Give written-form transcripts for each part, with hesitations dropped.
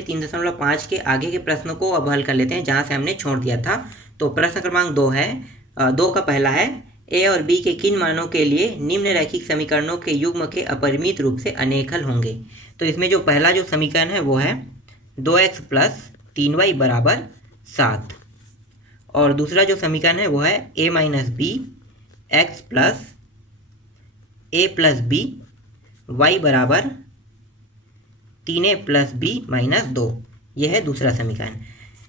चलिए 3.5 के आगे के प्रश्नों को अब हल कर लेते हैं जहाँ से हमने छोड़ दिया था। तो प्रश्न क्रमांक 2 है, 2 का पहला है, ए और बी के किन मानों के लिए निम्न रैखिक समीकरणों के युग्म के अपरिमित रूप से अनेक हल होंगे। तो इसमें जो पहला जो समीकरण है वो है 2x + 3y = 7 और दूसरा जो समीकरण है वो है a - b x + a + b y = 3a + b - 2। यह है दूसरा समीकरण।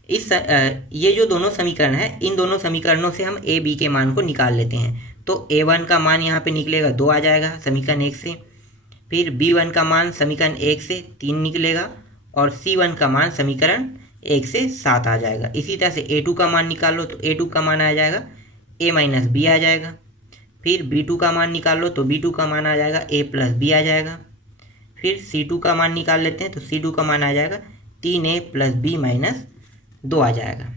ये जो दोनों समीकरण है, इन दोनों समीकरणों से हम a b के मान को निकाल लेते हैं। तो a1 का मान यहाँ पे निकलेगा 2 आ जाएगा समीकरण 1 से, फिर b1 का मान समीकरण 1 से 3 निकलेगा और c1 का मान समीकरण 1 से 7 आ जाएगा। इसी तरह से a2 का मान निकाल लो तो a2 का मान आ जाएगा a - b आ जाएगा। फिर b2 का मान निकाल लो तो b2 का मान आ जाएगा a + b आ जाएगा। फिर c2 का मान निकाल लेते हैं तो c2 का मान आ जाएगा 3a + b - 2 आ जाएगा।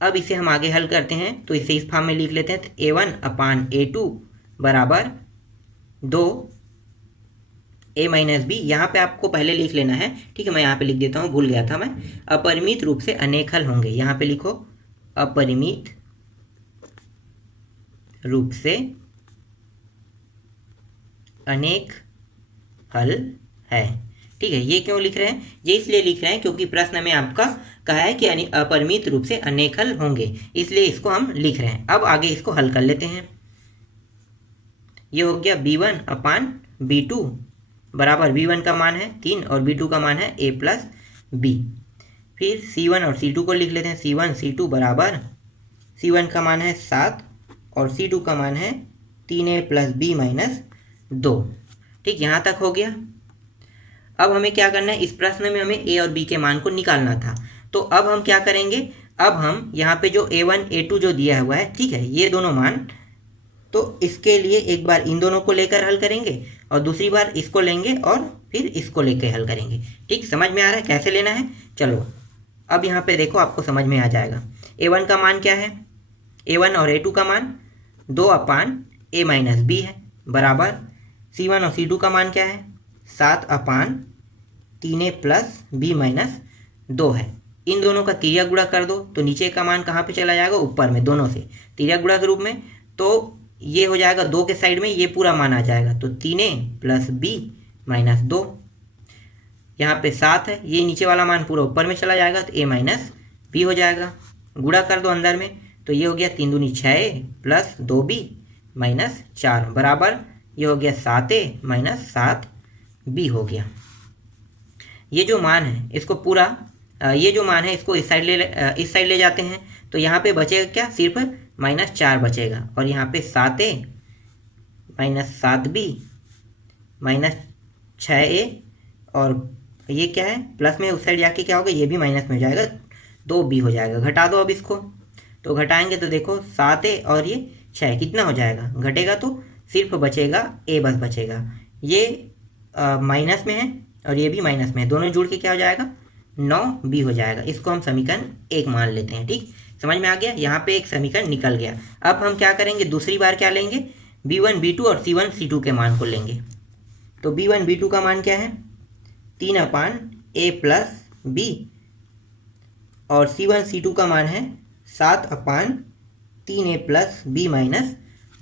अब इसे हम आगे हल करते हैं तो इसे इस फॉर्म में लिख लेते हैं। तो a1/a2 = 2 a - b, यहाँ पे आपको पहले लिख लेना है, ठीक है। मैं यहाँ पे लिख देता हूँ, भूल गया था मैं। अपरिमित रूप से अनेक हल होंगे, यहाँ पे लिखो अपरिमित रूप से अनेक हल है, ठीक है। ये क्यों लिख रहे हैं? ये इसलिए लिख रहे हैं क्योंकि प्रश्न में आपका कहा है कि अपरिमित रूप से अनेक हल होंगे, इसलिए इसको हम लिख रहे हैं। अब आगे इसको हल कर लेते हैं। ये हो गया b1/b2 बराबर b1 का मान है 3 और b2 का मान है a + b। फिर c1 और c2 को लिख लेते हैं। c1 c2 बराबर c1 का मान है 7 और c2 का मान है 3a + b - 2, ठीक। यहाँ तक हो गया। अब हमें क्या करना है, इस प्रश्न में हमें a और b के मान को निकालना था। तो अब हम क्या करेंगे, अब हम यहाँ पे जो a1 a2 जो दिया हुआ है, ठीक है, ये दोनों मान, तो इसके लिए एक बार इन दोनों को लेकर हल करेंगे और दूसरी बार इसको लेंगे और फिर इसको लेकर हल करेंगे, ठीक। समझ में आ रहा है कैसे लेना है? चलो अब यहाँ पे देखो, आपको समझ में आ जाएगा। a1 का मान क्या है, a1 और a2 का मान 2/a - b है बराबर c1 और c2 का मान क्या है 7/3a + b - 2 है। इन दोनों का तिर्या गुणा कर दो तो नीचे का मान कहाँ पे चला जाएगा, ऊपर में, दोनों से तिर्या गुणा के रूप में। तो ये हो जाएगा 2 के साइड में ये पूरा मान आ जाएगा, तो 3a + b - 2। यहाँ पे 7 है, ये नीचे वाला मान पूरा ऊपर में चला जाएगा तो a - b हो जाएगा। गुणा कर दो अंदर में, तो ये हो गया 3 दूनी 6a + 2b - 4 बराबर ये हो गया 7a - 7b हो गया। ये जो मान है इसको पूरा, ये जो मान है इसको इस साइड ले जाते हैं तो यहाँ पे बचेगा क्या, सिर्फ -4 बचेगा और यहाँ पे 7a - 7b - 6a और ये क्या है प्लस में, उस साइड जाके क्या होगा, ये भी माइनस में हो जाएगा, 2b हो जाएगा। घटा दो अब इसको, तो घटाएंगे तो देखो 7a और ये 6 कितना हो जाएगा, घटेगा तो सिर्फ बचेगा a बस बचेगा। ये माइनस में है और ये भी माइनस में है, दोनों जुड़ के क्या हो जाएगा 9b हो जाएगा। इसको हम समीकरण 1 मान लेते हैं, ठीक। समझ में आ गया, यहाँ पे एक समीकरण निकल गया। अब हम क्या करेंगे, दूसरी बार क्या लेंगे, b1 b2 और c1 c2 के मान को लेंगे। तो b1 b2 का मान क्या है 3/a + b और c1 c2 का मान है 7/3a + b -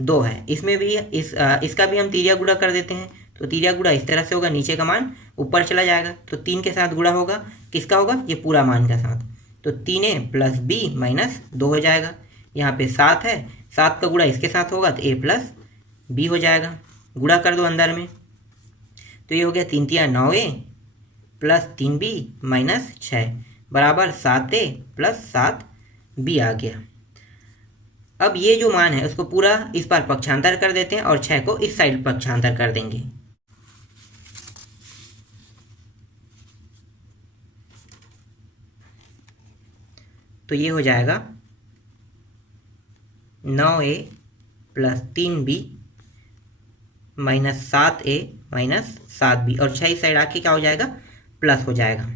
2 है। इसमें भी इसका भी हम तिर्या गुणा कर देते हैं। तो तिर्या गुणा इस तरह से होगा, नीचे का मान ऊपर चला जाएगा तो 3 के साथ गुणा होगा, किसका होगा, ये पूरा मान का साथ, तो 3a + b - 2 हो जाएगा। यहाँ पे 7 है, 7 का गुणा इसके साथ होगा तो a + b हो जाएगा। गुणा कर दो अंदर में, तो ये हो गया 3 × 9a + 3b - 6 बराबर 7a + 7b आ गया। अब ये जो मान है उसको पूरा इस बार पक्षांतर कर देते हैं और 6 को इस साइड पक्षांतर कर देंगे। तो ये हो जाएगा 9a + 3b - 7a - 7b और 6 इस साइड आके क्या हो जाएगा, प्लस हो जाएगा।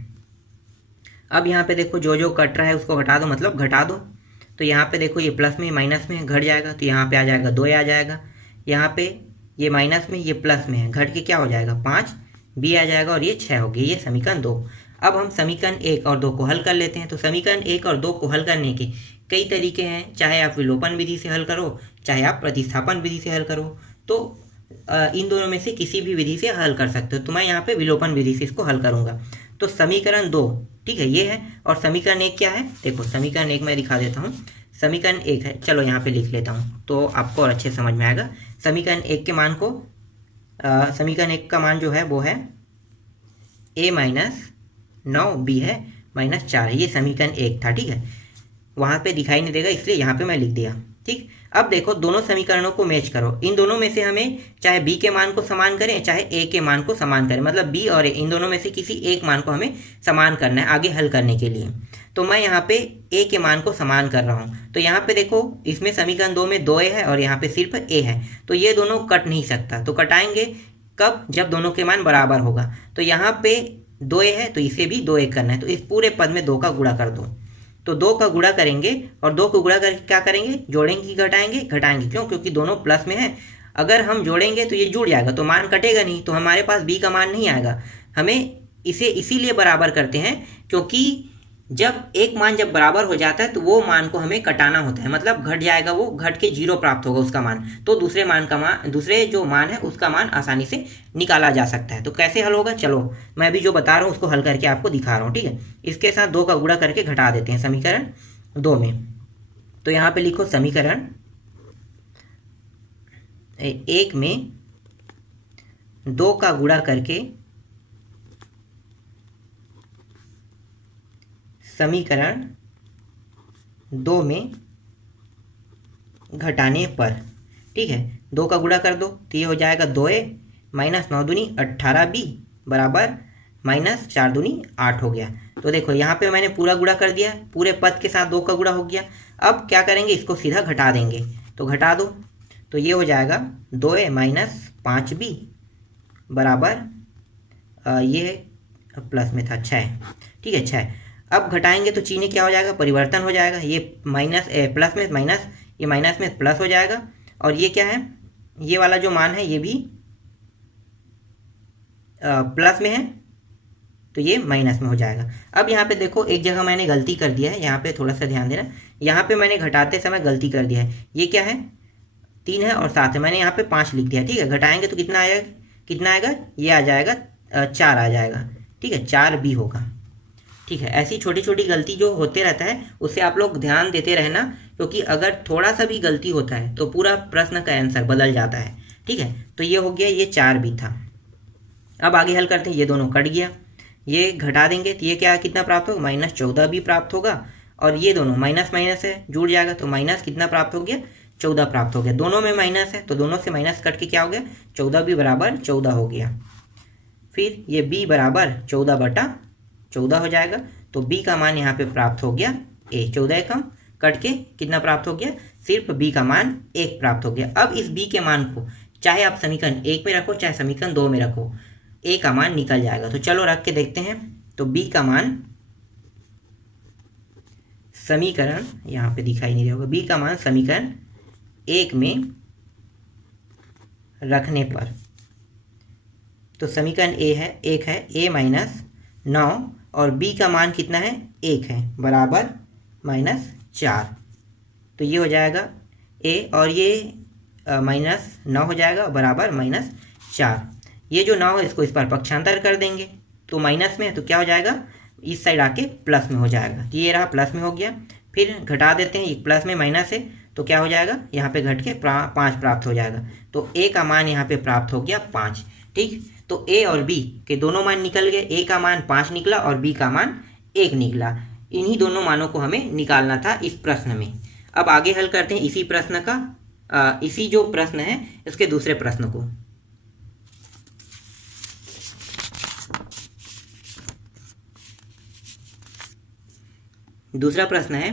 अब यहाँ पे देखो जो जो कट रहा है उसको घटा दो, मतलब घटा दो। तो यहाँ पे देखो ये प्लस में माइनस में घट जाएगा, तो यहाँ पे आ जाएगा 2 आ जाएगा। यहाँ पे ये माइनस में ये प्लस में है, घट के क्या हो जाएगा 5b आ जाएगा और ये 6 हो गया। ये समीकरण 2। अब हम समीकरण 1 और 2 को हल कर लेते हैं। तो समीकरण 1 और 2 को हल करने के कई तरीके हैं, चाहे आप विलोपन विधि से हल करो, चाहे आप प्रतिस्थापन विधि से हल करो। तो इन दोनों में से किसी भी विधि से हल कर सकते हो। तो मैं यहाँ पे विलोपन विधि से इसको हल करूँगा। तो समीकरण 2, ठीक है, ये है। और समीकरण 1 क्या है? देखो समीकरण 1 मैं दिखा देता हूँ। समीकरण 1 है, चलो यहाँ पे लिख लेता हूँ तो आपको और अच्छे समझ में आएगा। समीकरण 1 के मान को समीकरण 1 का मान जो है वो है a माइनस 9 b है माइनस 4 है। ये समीकरण 1 था, ठीक है। वहाँ पे दिखाई नहीं देगा इसलिए यहाँ पे मैं लिख दिया, ठीक। अब देखो दोनों समीकरणों को मैच करो। इन दोनों में से हमें चाहे b के मान को समान करें चाहे a के मान को समान करें, मतलब b और a इन दोनों में से किसी एक मान को हमें समान करना है आगे हल करने के लिए। तो मैं यहाँ पे a के मान को समान कर रहा हूँ। तो यहाँ पे देखो इसमें समीकरण 2 में 2a है और यहाँ पे सिर्फ a है, तो ये दोनों कट नहीं सकता। तो कटाएंगे कब? जब दोनों के मान बराबर होगा। तो यहाँ पे 2a है तो इसे भी 2a करना है, तो इस पूरे पद में 2 का गुणा कर दो। तो 2 का गुणा करेंगे और 2 को गुणा करके क्या करेंगे? जोड़ेंगे कि घटाएंगे? घटाएंगे। क्यों? क्योंकि दोनों प्लस में है। अगर हम जोड़ेंगे तो ये जुड़ जाएगा तो मान कटेगा नहीं, तो हमारे पास b का मान नहीं आएगा। हमें इसे इसीलिए बराबर करते हैं क्योंकि जब एक मान जब बराबर हो जाता है तो वो मान को हमें कटाना होता है, मतलब घट जाएगा, वो घट के 0 प्राप्त होगा उसका मान। तो दूसरे जो मान है उसका मान आसानी से निकाला जा सकता है। तो कैसे हल होगा? चलो मैं भी जो बता रहा हूँ उसको हल करके आपको दिखा रहा हूँ, ठीक है। इसके साथ 2 का गुणा करके घटा देते हैं समीकरण 2 में। तो यहाँ पे लिखो समीकरण 1 में 2 का गुणा करके समीकरण 2 में घटाने पर, ठीक है, 2 का गुणा कर दो तो ये हो जाएगा 2a माइनस 9 दूनी 18b बराबर माइनस 4 दूनी 8 हो गया। तो देखो यहाँ पे मैंने पूरा गुणा कर दिया, पूरे पद के साथ 2 का गुणा हो गया। अब क्या करेंगे? इसको सीधा घटा देंगे। तो घटा दो तो ये हो जाएगा 2a माइनस 5b बराबर ये प्लस में था 6, ठीक है 6। अब घटाएंगे तो चिन्ह क्या हो जाएगा? परिवर्तन हो जाएगा। ये माइनस प्लस में माइनस, ये माइनस में प्लस हो जाएगा। और ये क्या है? ये वाला जो मान है ये भी प्लस में है तो ये माइनस में हो जाएगा। अब यहाँ पे देखो एक जगह मैंने गलती कर दिया है, यहाँ पे थोड़ा सा ध्यान देना। यहाँ पे मैंने घटाते समय गलती कर दिया है। ये क्या है? 3 है और 7 है, मैंने यहाँ पे 5 लिख दिया, ठीक है। घटाएंगे तो कितना आएगा? कितना आएगा? ये आ जाएगा 4 आ जाएगा, ठीक है, 4b होगा, ठीक है। ऐसी छोटी छोटी गलती जो होते रहता है उससे आप लोग ध्यान देते रहना, क्योंकि अगर थोड़ा सा भी गलती होता है तो पूरा प्रश्न का आंसर बदल जाता है, ठीक है। तो ये हो गया, ये 4b था। अब आगे हल करते हैं। ये दोनों कट गया, ये घटा देंगे तो ये क्या कितना प्राप्त होगा? माइनस 14b प्राप्त होगा। और ये दोनों माइनस माइनस है, जुड़ जाएगा तो माइनस कितना प्राप्त हो गया? 14 प्राप्त हो गया। दोनों में माइनस है तो दोनों से माइनस कट के क्या हो गया? 14b बराबर 14 हो गया। फिर ये b बराबर 14/14 हो जाएगा। तो b का मान यहाँ पे प्राप्त हो गया a। 14 कम कट के कितना प्राप्त हो गया? सिर्फ b का मान 1 प्राप्त हो गया। अब इस b के मान को चाहे आप समीकरण 1 में रखो चाहे समीकरण 2 में रखो, a का मान निकल जाएगा। तो चलो रख के देखते हैं। तो b का मान समीकरण, यहाँ पे दिखाई नहीं होगा, b का मान समीकरण 1 में रखने पर, तो समीकरण a है 1 है, a माइनस 9 और b का मान कितना है? 1 है बराबर माइनस 4। तो ये हो जाएगा a और ये माइनस 9 हो जाएगा बराबर माइनस 4। ये जो 9 है इसको इस पर पक्षांतर कर देंगे तो माइनस में है तो क्या हो जाएगा? इस साइड आके प्लस में हो जाएगा। तो ये रहा प्लस में हो गया। फिर घटा देते हैं, ये प्लस में माइनस है तो क्या हो जाएगा? यहाँ पे घट के 5 प्राप्त हो जाएगा। तो a का मान यहाँ पे प्राप्त हो गया 5, ठीक। तो a और b के दोनों मान निकल गए। a का मान 5 निकला और b का मान 1 निकला। इन्हीं दोनों मानों को हमें निकालना था इस प्रश्न में। अब आगे हल करते हैं इसी प्रश्न का, इसी जो प्रश्न है इसके दूसरे प्रश्न को। दूसरा प्रश्न है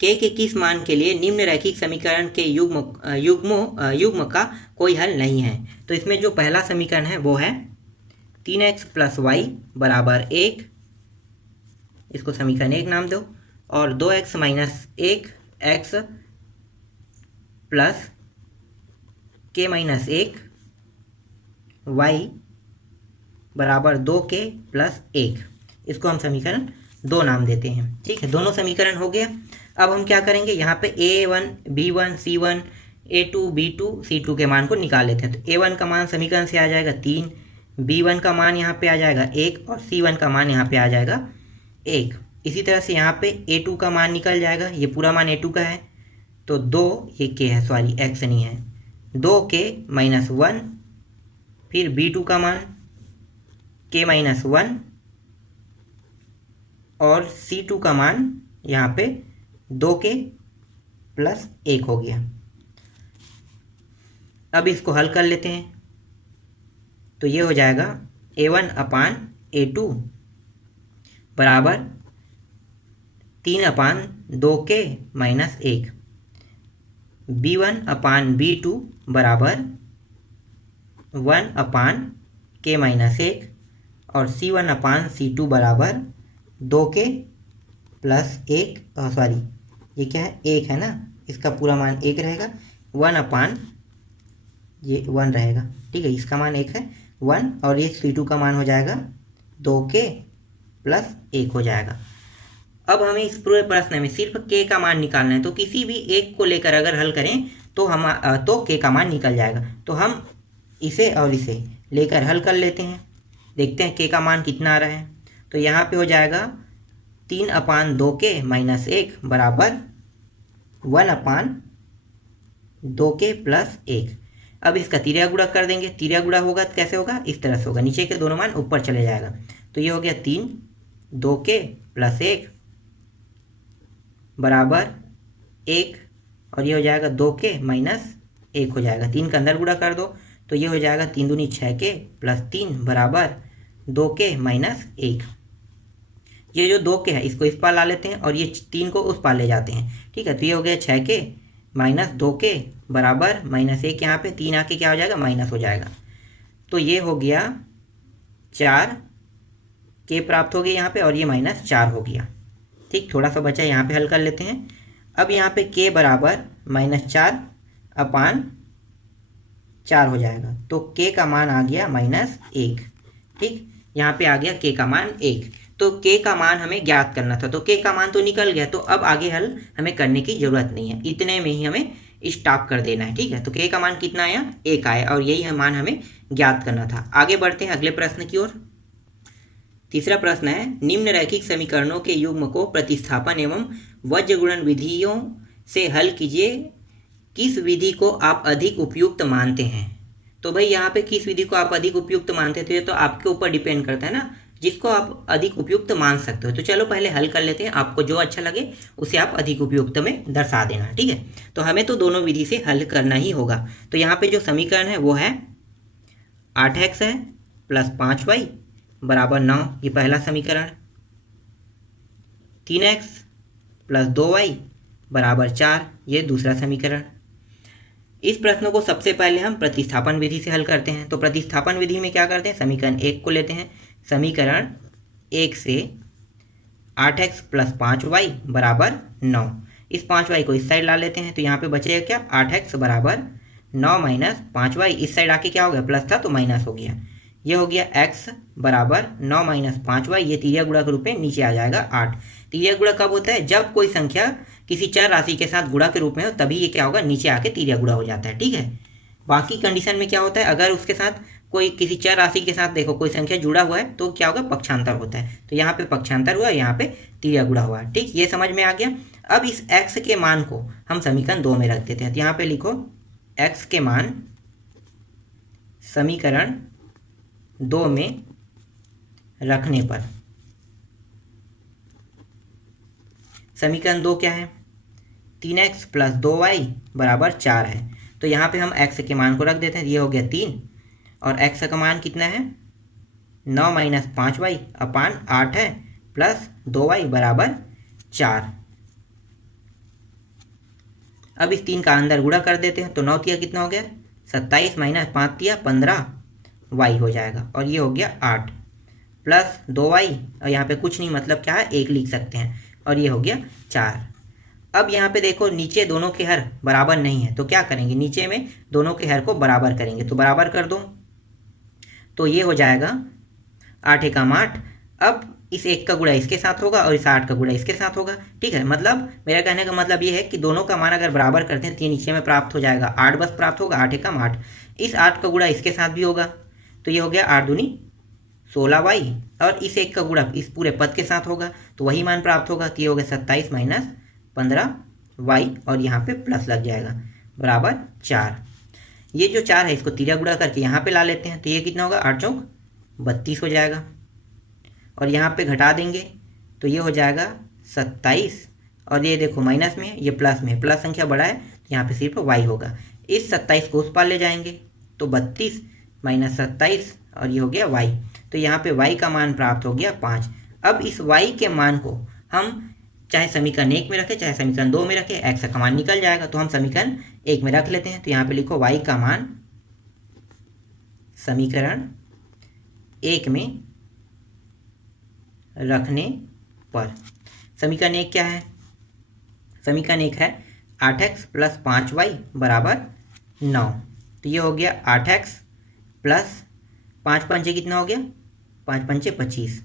k के किस मान के लिए निम्न रैखिक समीकरण के युग्म का कोई हल नहीं है। तो इसमें जो पहला समीकरण है वो है 3x + y बराबर 1, इसको समीकरण 1 नाम दो। और 2x - 1 x plus k - 1 y बराबर 2k + 1, इसको हम समीकरण 2 नाम देते हैं। ठीक है, दोनों समीकरण हो गया। अब हम क्या करेंगे, यहाँ पे A1 B1 C1 A2 B2 C2 के मान को निकाल लेते हैं। तो A1 का मान समीकरण से आ जाएगा 3, B1 का मान यहाँ पे आ जाएगा 1 और C1 का मान यहाँ पे आ जाएगा 1। इसी तरह से यहाँ पे A2 का मान निकल जाएगा, ये पूरा मान A2 का है तो 2, ये K है, सॉरी X नहीं है, 2K - 1, फिर B2 का मान K - 1 और C2 का मान यहाँ पे 2K + 1 हो गया। अब इसको हल कर लेते हैं तो ये हो जाएगा A1/A2 बराबर 3/2K - 1, B1/B2 बराबर 1/K - 1 और C1/C2 बराबर 2K + 1, सॉरी ये क्या है, 1 है ना, इसका पूरा मान 1 रहेगा, 1 रहेगा। ठीक है, इसका मान 1 है 1 और ये C2 का मान हो जाएगा 2K + 1 हो जाएगा। अब हमें इस पूरे प्रश्न में सिर्फ K का मान निकालना है, तो किसी भी एक को लेकर अगर हल करें तो K का मान निकल जाएगा। तो हम इसे और इसे लेकर हल कर लेते हैं, देखते हैं K का मान कितना आ रहा है। तो यहाँ पे हो जाएगा 3/2K - 1 बराबर 1/2K + 1। अब इसका तिर्या गुणा कर देंगे, तिर्या गुणा होगा तो कैसे होगा, इस तरह से होगा, नीचे के दोनों मान ऊपर चले जाएगा। तो ये हो गया 3, 2K + 1 बराबर 1 और ये हो जाएगा 2K - 1 हो जाएगा। 3 का अंदर गुणा कर दो तो ये हो जाएगा 3 दूनी 6K + 3 बराबर 2K - 1। ये जो 2K है इसको इस पार ला लेते हैं और ये 3 को उस पार ले जाते हैं। ठीक है, तो ये हो गया 6K - 2K बराबर -1, यहाँ पे 3 आके क्या हो जाएगा, माइनस हो जाएगा। तो ये हो गया 4K प्राप्त हो गया यहाँ पे और ये -4 हो गया। ठीक, थोड़ा सा बचा, यहाँ पे हल कर लेते हैं। अब यहाँ पे K बराबर -4/4 हो जाएगा, तो K का मान आ गया -1। ठीक, यहाँ पे आ गया K का मान 1। तो K का मान हमें ज्ञात करना था, तो K का मान तो निकल गया, तो अब आगे हल हमें करने की ज़रूरत नहीं है, इतने में ही हमें स्टॉप कर देना है। ठीक है, तो K का मान कितना आया, 1 आया और यही मान हमें ज्ञात करना था। आगे बढ़ते हैं अगले प्रश्न की ओर। तीसरा प्रश्न है, निम्न रैखिक समीकरणों के युग्म को प्रतिस्थापन एवं वज्र गुणन विधियों से हल कीजिए, किस विधि को आप अधिक उपयुक्त मानते हैं। तो भाई यहाँ पे किस विधि को आप अधिक उपयुक्त मानते थे, तो आपके ऊपर डिपेंड करता है ना, जिसको आप अधिक उपयुक्त मान सकते हो। तो चलो पहले हल कर लेते हैं, आपको जो अच्छा लगे उसे आप अधिक उपयुक्त में दर्शा देना। ठीक है, तो हमें तो दोनों विधि से हल करना ही होगा। तो यहाँ पे जो समीकरण है वो है 8x है + 5y बराबर 9, ये पहला समीकरण। 3x + 2y बराबर 4, ये दूसरा समीकरण। इस प्रश्न को सबसे पहले हम प्रतिस्थापन विधि से हल करते हैं। तो प्रतिस्थापन विधि में क्या करते हैं, समीकरण 1 को लेते हैं, समीकरण 1 से 8x + 5y बराबर 9, इस 5y को इस साइड ला लेते हैं, तो यहाँ पे बचेगा क्या, 8x बराबर 9 - 5y, इस साइड आके क्या हो गया, प्लस था तो माइनस हो गया। ये हो गया x बराबर 9 - 5y, ये तिर्या गुणा के रूप में नीचे आ जाएगा 8। तिर्या गुणा कब होता है, जब कोई संख्या किसी चर राशि के साथ गुणा के रूप में हो, तभी ये क्या होगा, नीचे आके तिर्या गुणा हो जाता है। ठीक है, बाकी कंडीशन में क्या होता है, अगर उसके साथ कोई किसी चर राशि के साथ देखो कोई संख्या जुड़ा हुआ है तो क्या होगा, पक्षांतर होता है। तो यहाँ पे पक्षांतर हुआ, यहाँ पे तिर्या गुणा हुआ। ठीक, ये समझ में आ गया। अब इस x के मान को हम समीकरण 2 में रख देते हैं। तो यहाँ पे लिखो x के मान समीकरण 2 में रखने पर, समीकरण 2 क्या है, 3x + 2y बराबर 4 है। तो यहाँ पे हम x के मान को रख देते हैं, ये हो गया 3 और x का मान कितना है, 9 - 5y/8 है प्लस 2y बराबर 4। अब इस 3 का अंदर गुणा कर देते हैं, तो 9 तिया कितना हो गया, 27 - 5 तिया 15y हो जाएगा और ये हो गया 8 प्लस 2y, और यहाँ पे कुछ नहीं मतलब क्या है, 1 लिख सकते हैं और ये हो गया 4। अब यहाँ पे देखो नीचे दोनों के हर बराबर नहीं है, तो क्या करेंगे, नीचे में दोनों के हर को बराबर करेंगे, तो बराबर कर दो, तो ये हो जाएगा 8 × 8। अब इस 1 का गुणा इसके साथ होगा और इस 8 का गुणा इसके साथ होगा। ठीक है, मतलब मेरा कहने का मतलब ये है कि दोनों का मान अगर बराबर करते हैं 3 नीचे में प्राप्त हो जाएगा, 8 बस प्राप्त होगा, 8 एकम 8। इस 8 का गुणा इसके साथ भी होगा, तो ये हो गया 8 दूनी 16y, और इस 1 का गुणा इस पूरे पद के साथ होगा तो वही मान प्राप्त होगा। तो ये हो गया 27 माइनस 15y, और यहाँ पे प्लस लग जाएगा, बराबर 4। ये जो 4 है इसको तिरा गुणा करके यहाँ पे ला लेते हैं, तो ये कितना होगा, 8 चौक 32 हो जाएगा, और यहाँ पे घटा देंगे तो ये हो जाएगा 27, और ये देखो माइनस में है, ये प्लस में है, प्लस संख्या बड़ा है तो यहाँ पे सिर्फ y होगा। इस 27 को उस पार ले जाएंगे तो 32 माइनस 27, और ये हो गया y। तो यहाँ पे y का मान प्राप्त हो गया 5। अब इस y के मान को हम चाहे समीकरण 1 में रखें चाहे समीकरण 2 में रखें, x का मान निकल जाएगा, तो हम समीकरण 1 में रख लेते हैं। तो यहाँ पे लिखो y का मान समीकरण 1 में रखने पर, समीकरण 1 क्या है, समीकरण 1 है 8x प्लस 5y बराबर 9। तो ये हो गया 8x प्लस 5 पंचे कितना हो गया, 5 पंचे 25,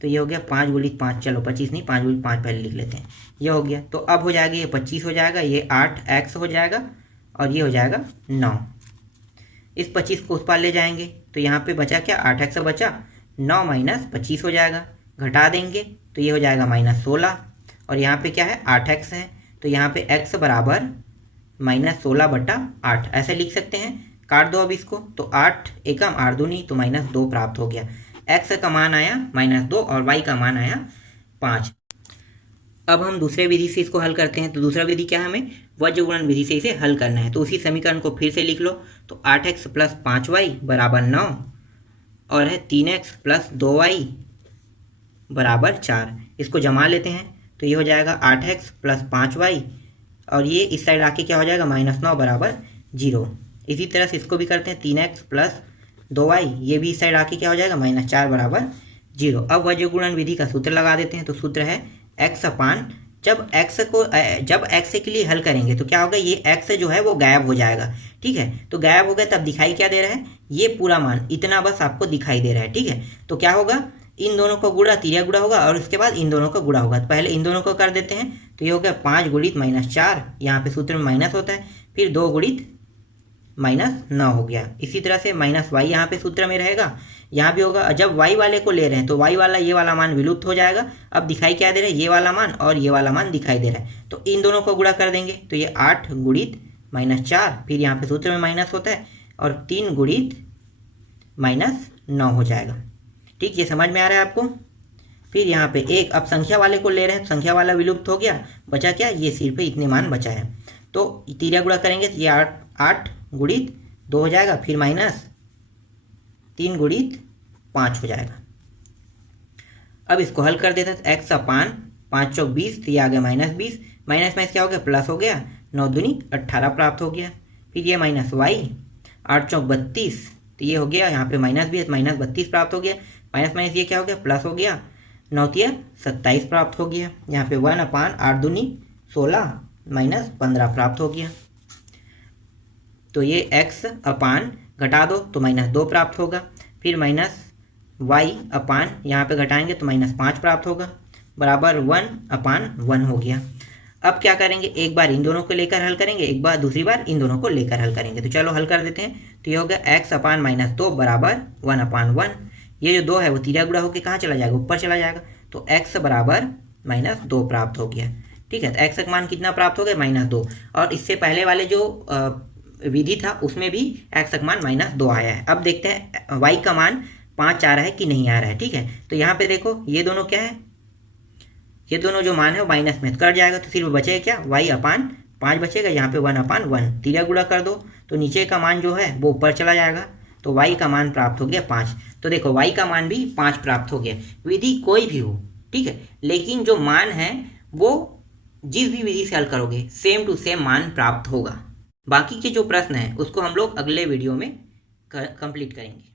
तो ये हो गया 5 गुणित 5, चलो 25 नहीं 5 गुणित 5 पहले लिख लेते हैं, ये हो गया। तो अब हो जाएगा ये 25 हो जाएगा, ये 8x हो जाएगा, और ये हो जाएगा 9। इस 25 को उस पार ले जाएंगे तो यहाँ पे बचा क्या, 8x बचा, 9 माइनस 25 हो जाएगा, घटा देंगे तो ये हो जाएगा माइनस 16, और यहाँ पे क्या है 8x है, तो यहाँ पे x बराबर माइनस 16/8 ऐसे लिख सकते हैं। काट दो अब इसको, तो 8 एकम 8 दूनी तो माइनस 2 प्राप्त हो गया। x का मान आया -2 और y का मान आया 5। अब हम दूसरे विधि से इसको हल करते हैं। तो दूसरा विधि क्या है, हमें वज्र गुणन विधि से इसे हल करना है। तो उसी समीकरण को फिर से लिख लो, तो 8x प्लस 5y बराबर 9, और है 3x प्लस 2y बराबर 4। इसको जमा लेते हैं तो ये हो जाएगा 8x प्लस 5y, और ये इस साइड आके क्या हो जाएगा, -9 बराबर 0। इसी तरह से इसको भी करते हैं, 3x प्लस 2y, ये भी इस साइड आके क्या हो जाएगा, -4 बराबर 0। अब वज्र गुणन विधि का सूत्र लगा देते हैं। तो सूत्र है x अपान, जब x के लिए हल करेंगे तो क्या होगा, ये x जो है वो गायब हो जाएगा। ठीक है, तो गायब हो गया तब दिखाई क्या दे रहा है, ये पूरा मान इतना बस आपको दिखाई दे रहा है। ठीक है, तो क्या होगा, इन दोनों का गुणा तिर्या गुणा होगा, और उसके बाद इन दोनों का गुणा होगा। तो पहले इन दोनों को कर देते हैं, तो ये हो गया 5 गुणित -4, यहाँ पे सूत्र में माइनस होता है, फिर 2 गुणित -9 हो गया। इसी तरह से -y यहाँ पे सूत्र में रहेगा, यहाँ भी होगा। जब y वाले को ले रहे हैं तो y वाला ये वाला मान विलुप्त हो जाएगा। अब दिखाई क्या दे रहा है, ये वाला मान और ये वाला मान दिखाई दे रहा है, तो इन दोनों को गुणा कर देंगे तो ये 8 गुणित -4, फिर यहाँ पे सूत्र में माइनस होता है, और 3 गुणित -9 हो जाएगा। ठीक, ये समझ में आ रहा है आपको। फिर यहाँ पे एक, अब संख्या वाले को ले रहे हैं, संख्या वाला विलुप्त हो गया, बचा क्या, ये सिर्फ इतने मान बचा है। तो तिर्या गुणा करेंगे तो ये 8 गुणित 2 हो जाएगा, फिर -3 गुणित 5 हो जाएगा। अब इसको हल कर देते हैं, तो x अपान 5 चौक 20, तो ये आ गया -20, माइनस में क्या हो गया, प्लस हो गया, 9 दूनी 18 प्राप्त हो गया। फिर ये -y, 8 चौक 32, तो ये हो गया, यहाँ पे माइनस भी है, -32 प्राप्त हो गया, माइनस ये क्या हो गया, प्लस हो गया, 9 तिया 27 प्राप्त हो गया। यहाँ पे 1 अपान 8 दूनी 16 -15 प्राप्त हो गया। तो ये x अपान घटा दो तो -2 प्राप्त होगा, फिर -y अपान यहाँ पे घटाएंगे तो -5 प्राप्त होगा, बराबर 1/1 हो गया। अब क्या करेंगे, एक बार इन दोनों को लेकर हल करेंगे, एक बार दूसरी बार इन दोनों को लेकर हल करेंगे। तो चलो हल कर देते हैं। तो ये हो गया x अपान -2 बराबर 1/1। ये जो 2 है वो तिर्या गुणा होकर कहाँ चला जाएगा, ऊपर चला जाएगा, तो x बराबर -2 प्राप्त हो गया। ठीक है, तो x का मान कितना प्राप्त हो गया, -2। और इससे पहले वाले जो विधि था उसमें भी x का मान -2 आया है। अब देखते हैं y का मान 5 आ रहा है कि नहीं आ रहा है। ठीक है, तो यहाँ पे देखो ये दोनों क्या है, ये दोनों जो मान है वो माइनस में कट जाएगा, तो सिर्फ बचेगा क्या, y अपान 5 बचेगा, यहाँ पे 1/1 तिर्या गुणा कर दो तो नीचे का मान जो है वो ऊपर चला जाएगा, तो y का मान प्राप्त हो गया 5। तो देखो y का मान भी 5 प्राप्त हो गया। विधि कोई भी हो, ठीक है, लेकिन जो मान है वो जिस भी विधि से हल करोगे सेम टू सेम मान प्राप्त होगा। बाकी के जो प्रश्न है उसको हम लोग अगले वीडियो में कंप्लीट करेंगे।